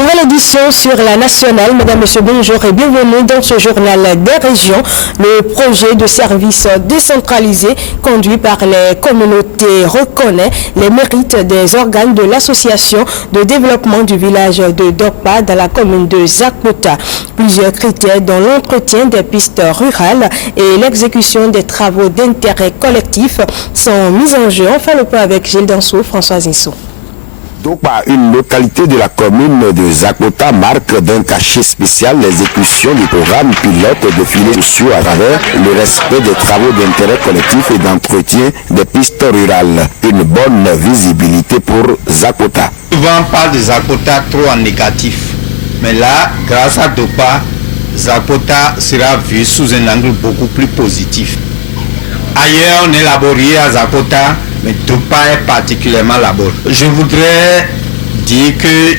Nouvelle édition sur la nationale. Mesdames, Messieurs, bonjour et bienvenue dans ce journal des régions. Le projet de service décentralisé conduit par les communautés reconnaît les mérites des organes de l'association de développement du village de Dokpa dans la commune de Zakota. Plusieurs critères dont l'entretien des pistes rurales et l'exécution des travaux d'intérêt collectif sont mis en jeu. On fait le point avec Gilles Dansou, François Zinsou. Dokpa, une localité de la commune de Zakota, marque d'un cachet spécial l'exécution du programme pilote de filets sociaux à travers le respect des travaux d'intérêt collectif et d'entretien des pistes rurales. Une bonne visibilité pour Zakota. Souvent on parle de Zakota trop en négatif, mais là, grâce à Dokpa, Zakota sera vu sous un angle beaucoup plus positif. Ailleurs, on est laborieux à Zakota, mais Dokpa est particulièrement laborieux. Je voudrais dire que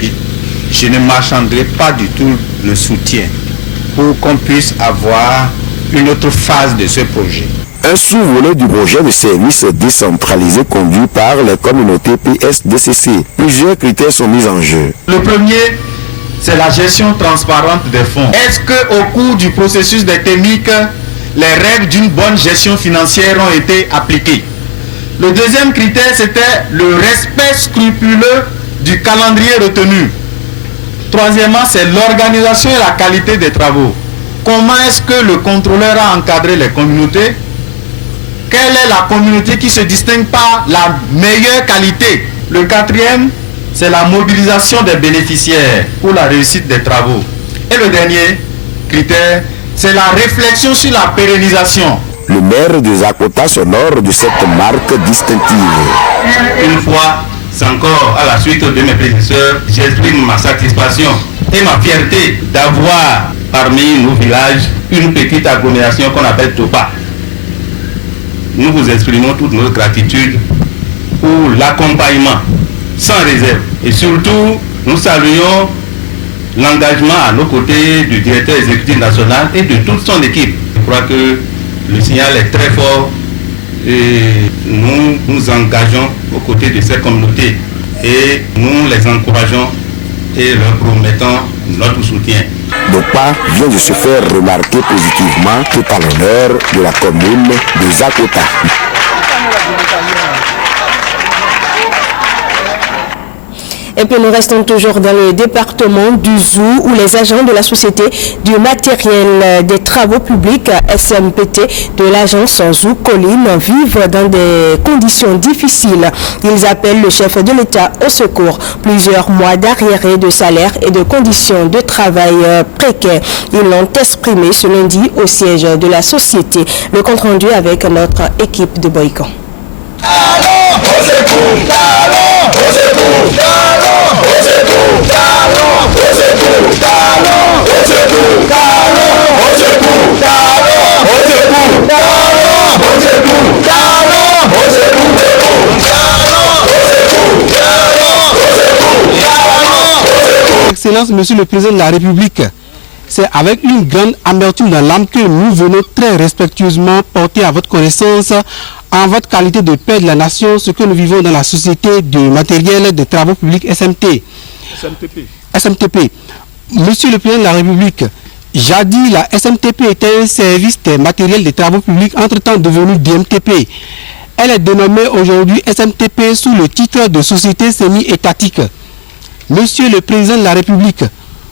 je ne marchanderai pas du tout le soutien pour qu'on puisse avoir une autre phase de ce projet. Un sous-volet du projet de service décentralisé conduit par les communautés PSDCC. Plusieurs critères sont mis en jeu. Le premier, c'est la gestion transparente des fonds. Est-ce qu'au cours du processus des techniques, les règles d'une bonne gestion financière ont été appliquées? Le deuxième critère, c'était le respect scrupuleux du calendrier retenu. Troisièmement, c'est l'organisation et la qualité des travaux. Comment est-ce que le contrôleur a encadré les communautés? Quelle est la communauté qui se distingue par la meilleure qualité? Le quatrième, c'est la mobilisation des bénéficiaires pour la réussite des travaux. Et le dernier critère, c'est la réflexion sur la pérennisation. Le maire de Zakota s'honore de cette marque distinctive. Une fois, c'est encore à la suite de mes prédécesseurs, j'exprime ma satisfaction et ma fierté d'avoir parmi nos villages une petite agglomération qu'on appelle Topa. Nous vous exprimons toute notre gratitude pour l'accompagnement sans réserve. Et surtout, nous saluons l'engagement à nos côtés du directeur exécutif national et de toute son équipe. Je crois que le signal est très fort et nous nous engageons aux côtés de ces communautés et nous les encourageons et leur promettons notre soutien. Dokpa vient de se faire remarquer positivement tout à l'honneur de la commune de Zakota. Et puis nous restons toujours dans le département du Zou où les agents de la Société du matériel des travaux publics SMPT de l'agence Zou Colline vivent dans des conditions difficiles. Ils appellent le chef de l'État au secours. Plusieurs mois d'arriérés de salaire et de conditions de travail précaires. Ils l'ont exprimé ce lundi au siège de la société. Le compte rendu avec notre équipe de Boycon. Excellence, Monsieur le Président de la République, c'est avec une grande amertume dans l'âme que nous venons très respectueusement porter à votre connaissance, en votre qualité de père de la nation, ce que nous vivons dans la Société du matériel des travaux publics SMTP. Monsieur le Président de la République, jadis la SMTP était un service des matériels des travaux publics, entre-temps devenu DMTP. Elle est dénommée aujourd'hui SMTP sous le titre de Société semi-étatique. Monsieur le Président de la République,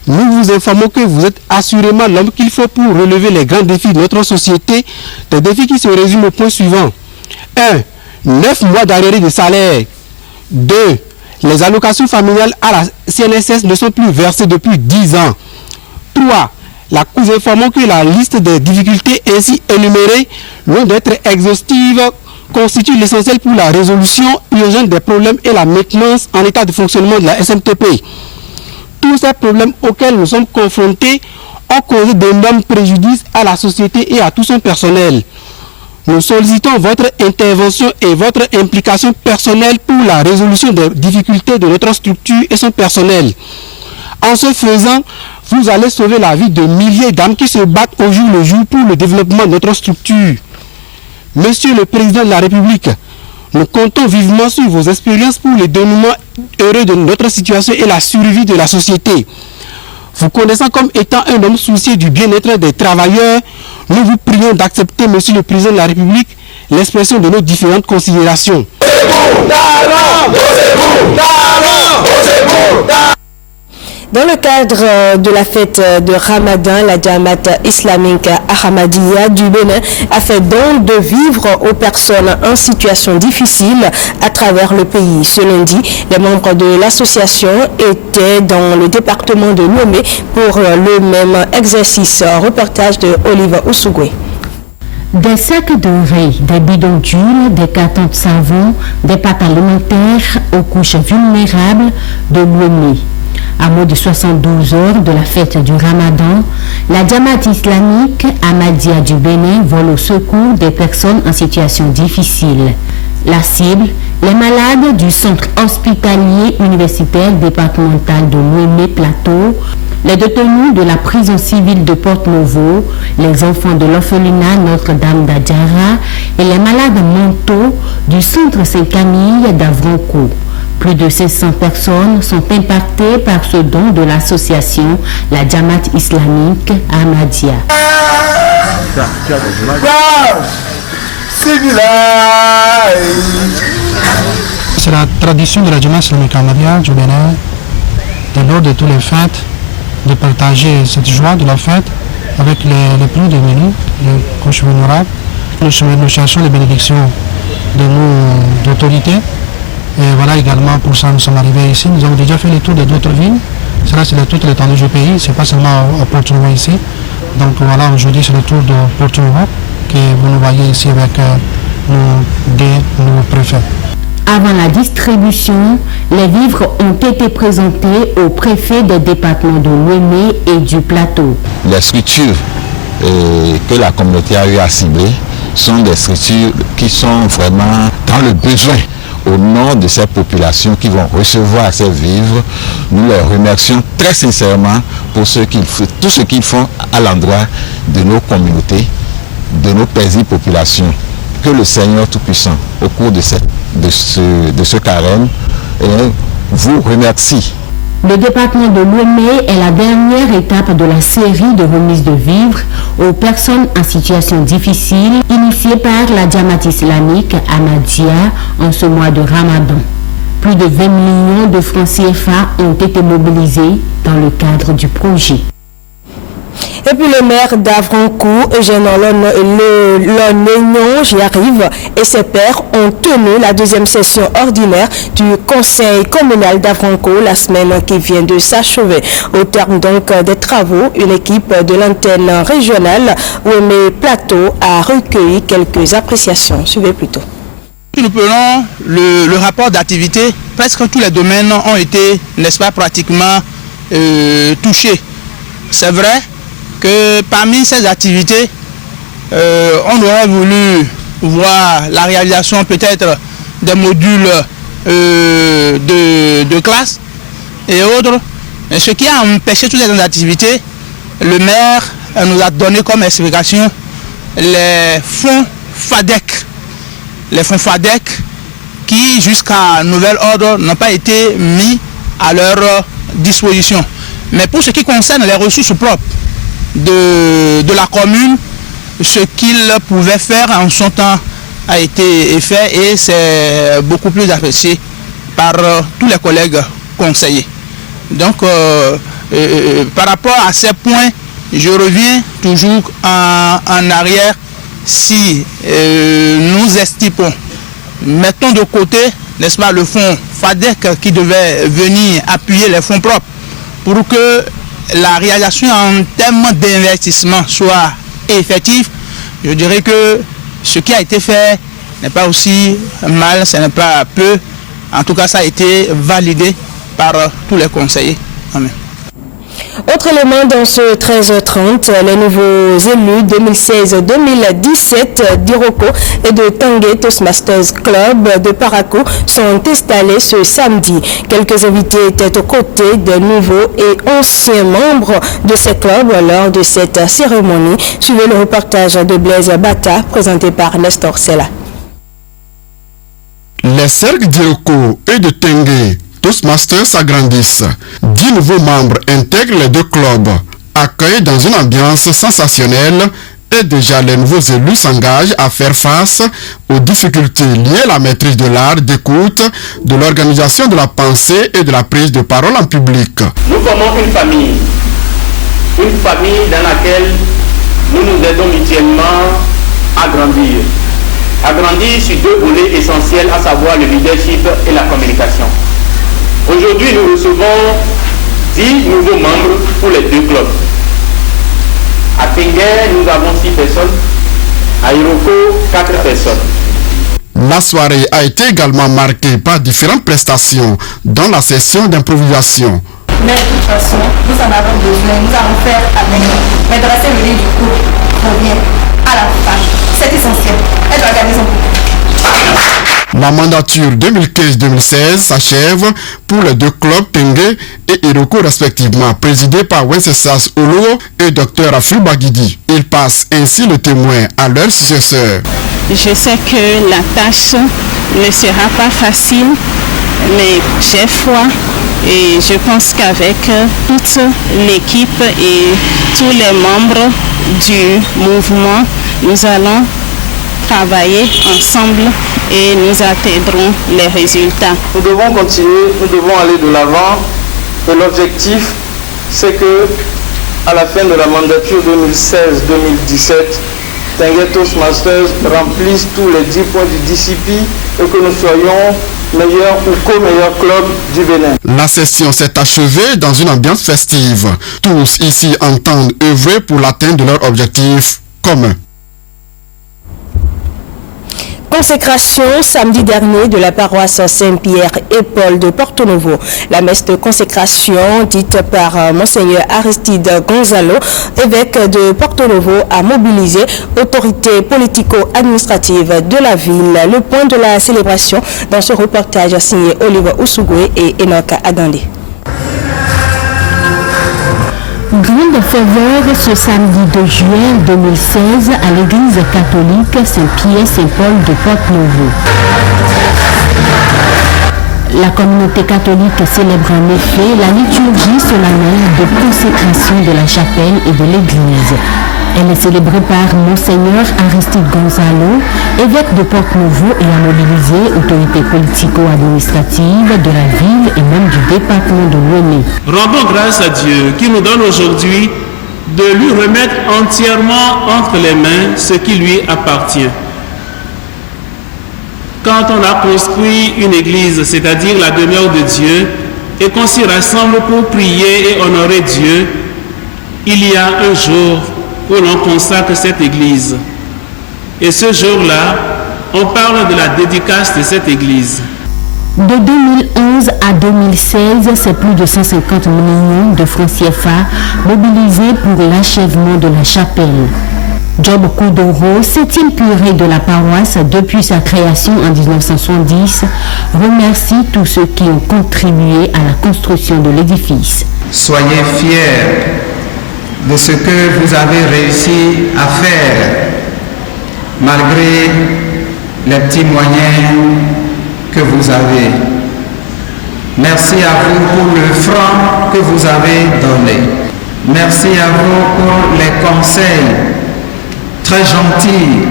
nous vous informons que vous êtes assurément l'homme qu'il faut pour relever les grands défis de notre société, des défis qui se résument au point suivant. 1. 9 mois d'arriérés de salaire. 2. Les allocations familiales à la CNSS ne sont plus versées depuis 10 ans. 3. Nous informons que la liste des difficultés ainsi énumérées, loin d'être exhaustive, constitue l'essentiel pour la résolution urgente des problèmes et la maintenance en état de fonctionnement de la SMTP. Tous ces problèmes auxquels nous sommes confrontés ont causé d'énormes préjudices à la société et à tout son personnel. Nous sollicitons votre intervention et votre implication personnelle pour la résolution des difficultés de notre structure et son personnel. En ce faisant, vous allez sauver la vie de milliers d'âmes qui se battent au jour le jour pour le développement de notre structure. Monsieur le Président de la République, Nous comptons vivement sur vos expériences pour le dénouement heureux de notre situation et la survie de la société. Vous connaissant comme étant un homme soucieux du bien-être des travailleurs, nous vous prions d'accepter, Monsieur le Président de la République, l'expression de nos différentes considérations. Dans le cadre de la fête de Ramadan, la Jamaat islamique Ahmadiyya du Bénin a fait don de vivres aux personnes en situation difficile à travers le pays. Ce lundi, les membres de l'association étaient dans le département de Lomé pour le même exercice. Reportage de Oliver Oussougoué. Des sacs de riz, des bidons d'huile, des cartons de savon, des pâtes alimentaires aux couches vulnérables de Lomé. À moins de 72 heures de la fête du Ramadan, la Jamaat islamique Ahmadiyya du Bénin vole au secours des personnes en situation difficile. La cible, les malades du centre hospitalier universitaire départemental de Lomé Plateau, les détenus de la prison civile de Porte-Novo, les enfants de l'orphelinat Notre-Dame d'Adjara et les malades mentaux du centre Saint-Camille d'Avroncourt. Plus de 500 personnes sont impactées par ce don de l'association la Jamaat islamique Ahmadiyya. C'est la tradition de la Jamaat islamique Ahmadiyya du Bénin, de lors de toutes les fêtes, de partager cette joie de la fête avec les plus démunis, les couches vulnérables. Nous cherchons les bénédictions de nos autorités. Et voilà également pour ça nous sommes arrivés ici. Nous avons déjà fait le tour de d'autres villes. Cela c'est toute l'étendue du pays, c'est pas seulement à Porto-Novo ici. Donc voilà, aujourd'hui c'est le tour de Porto-Novo que vous nous voyez ici avec nos préfets. Avant la distribution, les vivres ont été présentés au préfet des départements de Lomé et du Plateau. Les structures que la communauté a eu à cibler sont des structures qui sont vraiment dans le besoin. Au nom de ces populations qui vont recevoir ces vivres, nous les remercions très sincèrement pour tout ce qu'ils font à l'endroit de nos communautés, de nos paisibles populations. Que le Seigneur Tout-Puissant, au cours de ce carême, vous remercie. Le département de Lomé est la dernière étape de la série de remises de vivres aux personnes en situation difficile initiée par la Jamaat islamique Ahmadiyya en ce mois de Ramadan. Plus de 20 millions de francs CFA ont été mobilisés dans le cadre du projet. Et puis le maire d'Avroncourt, Eugène Lonignon, j'y arrive, et ses pairs ont tenu la deuxième session ordinaire du conseil communal d'Avroncourt la semaine qui vient de s'achever. Au terme donc des travaux, une équipe de l'antenne régionale Lomé Plateau a recueilli quelques appréciations. Suivez plutôt. Nous prenons le rapport d'activité, presque tous les domaines ont été, n'est-ce pas, pratiquement touchés. C'est vrai que parmi ces activités, on aurait voulu voir la réalisation peut-être des modules de classe et autres. Mais ce qui a empêché toutes ces activités, le maire nous a donné comme explication les fonds FADEC. Les fonds FADEC qui, jusqu'à nouvel ordre, n'ont pas été mis à leur disposition. Mais pour ce qui concerne les ressources propres de la commune, ce qu'il pouvait faire en son temps a été fait et c'est beaucoup plus apprécié par tous les collègues conseillers. Donc, par rapport à ces points, je reviens toujours en arrière. Si nous estimons, mettons de côté, n'est-ce pas, le fonds FADEC qui devait venir appuyer les fonds propres pour que la réalisation en termes d'investissement soit effective, je dirais que ce qui a été fait n'est pas aussi mal, ce n'est pas peu. En tout cas, ça a été validé par tous les conseillers. Amen. Autre élément dans ce 13h30, les nouveaux élus 2016-2017 d'Iroko et de Tanguay Toastmasters Club de Parakou sont installés ce samedi. Quelques invités étaient aux côtés des nouveaux et anciens membres de ces clubs lors de cette cérémonie. Suivez le reportage de Blaise Bata présenté par Nestor Sella. Les cercles d'Iroko et de Tengue, Toastmasters s'agrandissent. 10 nouveaux membres intègrent les deux clubs. Accueillis dans une ambiance sensationnelle, et déjà les nouveaux élus s'engagent à faire face aux difficultés liées à la maîtrise de l'art d'écoute, de l'organisation de la pensée et de la prise de parole en public. Nous formons une famille dans laquelle nous nous aidons mutuellement à grandir. À grandir sur deux volets essentiels, à savoir le leadership et la communication. Aujourd'hui, nous recevons 10 nouveaux membres pour les deux clubs. À Tengue, nous avons 6 personnes. À Iroko, 4 personnes. La soirée a été également marquée par différentes prestations, dont la session d'improvisation. Mais de toute façon, nous en avons besoin, nous allons faire avec. Mais dresser le lit du couple revient à la femme. C'est essentiel. Elle doit garder son couple. La mandature 2015-2016 s'achève pour les deux clubs Tengue et Iroko respectivement, présidés par Wenceslas Olo et Dr Afri Bagidi. Ils passent ainsi le témoin à leur successeur. Je sais que la tâche ne sera pas facile, mais j'ai foi et je pense qu'avec toute l'équipe et tous les membres du mouvement, nous allons travailler ensemble et nous atteindrons les résultats. Nous devons continuer, nous devons aller de l'avant et l'objectif c'est que à la fin de la mandature 2016-2017, Tengue Toastmasters remplisse tous les 10 points du DCP et que nous soyons meilleurs ou co-meilleurs clubs du Bénin. La session s'est achevée dans une ambiance festive. Tous ici entendent œuvrer pour l'atteinte de leur objectif commun. Consécration samedi dernier de la paroisse Saint-Pierre et Paul de Porto Novo. La messe de consécration dite par Monseigneur Aristide Gonzalo, évêque de Porto Novo, a mobilisé autorités politico-administratives de la ville. Le point de la célébration dans ce reportage signé Oliver Oussougoué et Enoch Adandé. Grande ferveur ce samedi 2 juin 2016 à l'église catholique Saint-Pierre-Saint-Paul de Porto-Novo. La communauté catholique célèbre en effet la liturgie solennelle de consécration de la chapelle et de l'église. Elle est célébrée par Monseigneur Aristide Gonzalo, évêque de Porto-Novo, et a mobilisé autorités politico-administratives de la ville et même du département de Lomé. Rendons grâce à Dieu qui nous donne aujourd'hui de lui remettre entièrement entre les mains ce qui lui appartient. Quand on a construit une église, c'est-à-dire la demeure de Dieu, et qu'on s'y rassemble pour prier et honorer Dieu, il y a un jour où l'on consacre cette église. Et ce jour-là, on parle de la dédicace de cette église. De 2011 à 2016, c'est plus de 150 millions de francs CFA mobilisés pour l'achèvement de la chapelle. Job Koudoro, 7e curé de la paroisse depuis sa création en 1970, remercie tous ceux qui ont contribué à la construction de l'édifice. Soyez fiers de ce que vous avez réussi à faire, malgré les petits moyens que vous avez. Merci à vous pour le franc que vous avez donné. Merci à vous pour les conseils très gentils.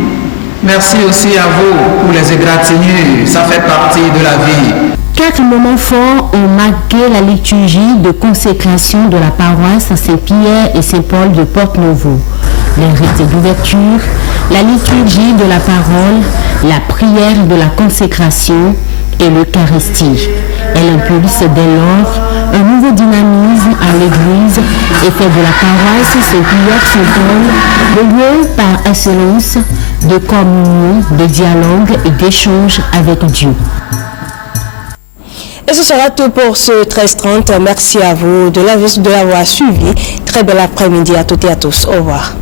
Merci aussi à vous pour les égratignures, ça fait partie de la vie. 4 moments forts ont marqué la liturgie de consécration de la paroisse Saint-Pierre et Saint-Paul de Porto-Novo. Les rites d'ouverture, la liturgie de la parole, la prière de la consécration et l'Eucharistie. Elle impulse dès lors un nouveau dynamisme à l'Église et fait de la paroisse Saint-Pierre-Saint-Paul le lieu par excellence de communion, de dialogue et d'échange avec Dieu. Et ce sera tout pour ce 13h30. Merci à vous de l'avoir suivi. Très bel après-midi à toutes et à tous. Au revoir.